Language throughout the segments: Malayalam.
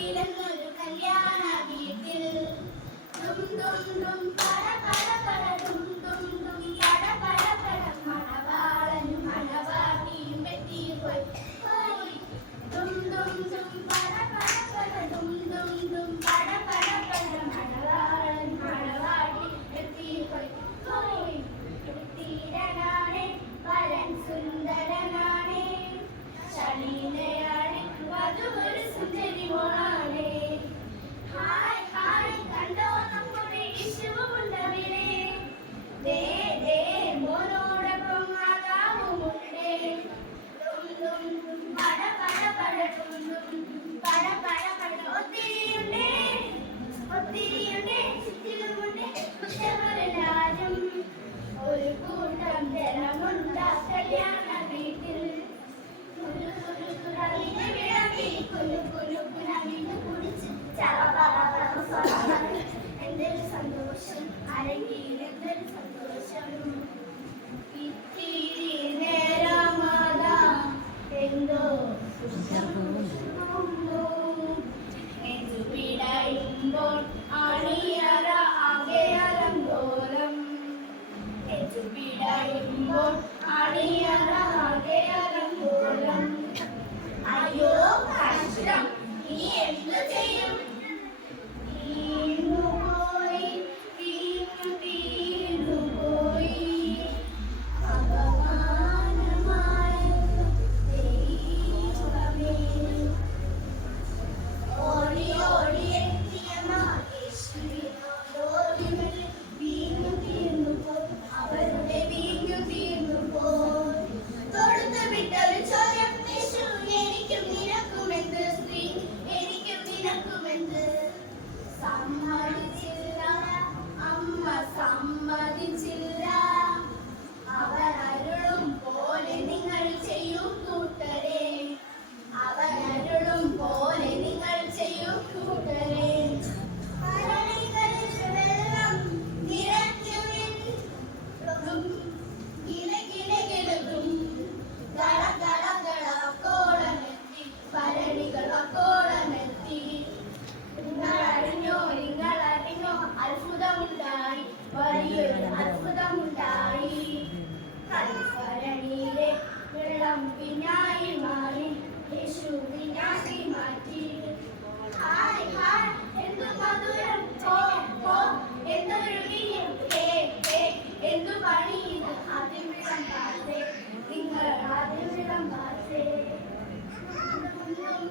നാട്ടിലെന്നൊരു കല്യാണ വീട്ടിൽ ഡും ഡും ഡും പട പട പട ഡും ഡും ഡും പട പട പട മണവാളനും മണവാട്ടിയും വെട്ടിപ്പോയി ഡും ഡും ഡും പട പട പട ഡും ഡും ഡും പട പട പട മണവാളനും മണവാട്ടിയും വെട്ടിപ്പോയി തീരനാണ് വരൻ സുന്ദരനാണ് ശലീലയാണ് വധുവൊരു സുന്ദരി മോളാണ് ഹായ് ഹായ് കണ്ടോ നമ്മുടെ ഇശുവുണ്ടവിടെ ദേ ദേ മോനോടൊപ്പം മാതാവുമുണ്ടേ ഡും ഡും ഡും പട പട പട ഡും ഡും പട പട പട ഒത്തിരിയുണ്ടേ ഒത്തിരിയുണ്ടേ ചുറ്റിലുമുണ്ടേ ഉറ്റവരെല്ലാരും ഒരു കൂട്ടം ജനമുണ്ട കല്യാണ വീട്ടിൽ എന്തൊരു സന്തോഷം അരങ്ങിൽ എന്തൊരു സന്തോഷം ഇത്തിരി നേരമാതാ എന്തോ പിടയുമ്പോൾ അണിയറ ആകെ അലങ്കോലം പിടയുമ്പോൾ അണിയറ ആകെ അലങ്കോലം അയ്യോ കഷ്ടം നീ എന്തു ചെയ്യും തീർന്നുപോയി തീർന്നുപോയി അപമാനമായ ദൈവമേ ഓടി ഓടി എത്തിയ യേശുവിനോട് വീഞ്ഞു തീർന്നുപോയി അവരുടെ വീഞ്ഞു തീർന്നുപോയി തൊടുത്തു വിട്ടൊരു ചോദ്യം യേശു എനിക്കും നിനക്കുമെന്ത് സ്ത്രീ എനിക്കും നിനക്കുമെന്ത് സമ്മതിച്ചില്ല അമ്മ സമ്മതിച്ചില്ല അവർ അരുളും പോലെ നിങ്ങൾ ചെയ്യൂ കൂട്ടരെ അവർ അരുളും പോലെ നിങ്ങൾ ചെയ്യൂ കൂട്ടരെ വെള്ളം നിറയ്ക്കുവിൻ കിലകിലകിലകും ഗള ഗള ഗള കോളമെത്തി ഭരണികൾ കോളമെത്തി നിങ്ങളറിഞ്ഞോ അത്ഭുതമുണ്ടായി വലിയൊരു അത്ഭുതമുണ്ടായി കൽഭരണിയിലെ വെള്ളം വിനായി മാറി യേശു വിനായി മാറ്റി ഹായ് ഹായ് എന്തു മധുരം ഓ എന്തൊരു വീര്യം എന്തു പണി ഇത് ആദ്യം വിളമ്പാതെ നിങ്ങൾ ആദ്യം വിളമ്പാതെ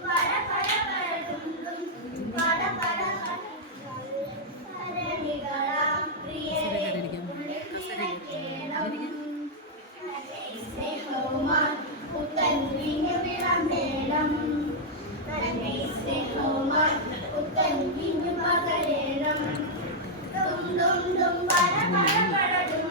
പട പട പട പട പട ഭരണികളാം പ്രിയരെ സ്നേഹവുമാൻ പുത്തൻ വീഞ്ഞു വിളമ്പേണം സ്നേഹവുമാൻ പുത്തൻ വീഞ്ഞു പകരണം ഡും ഡും ഡും പട പട പട ഡും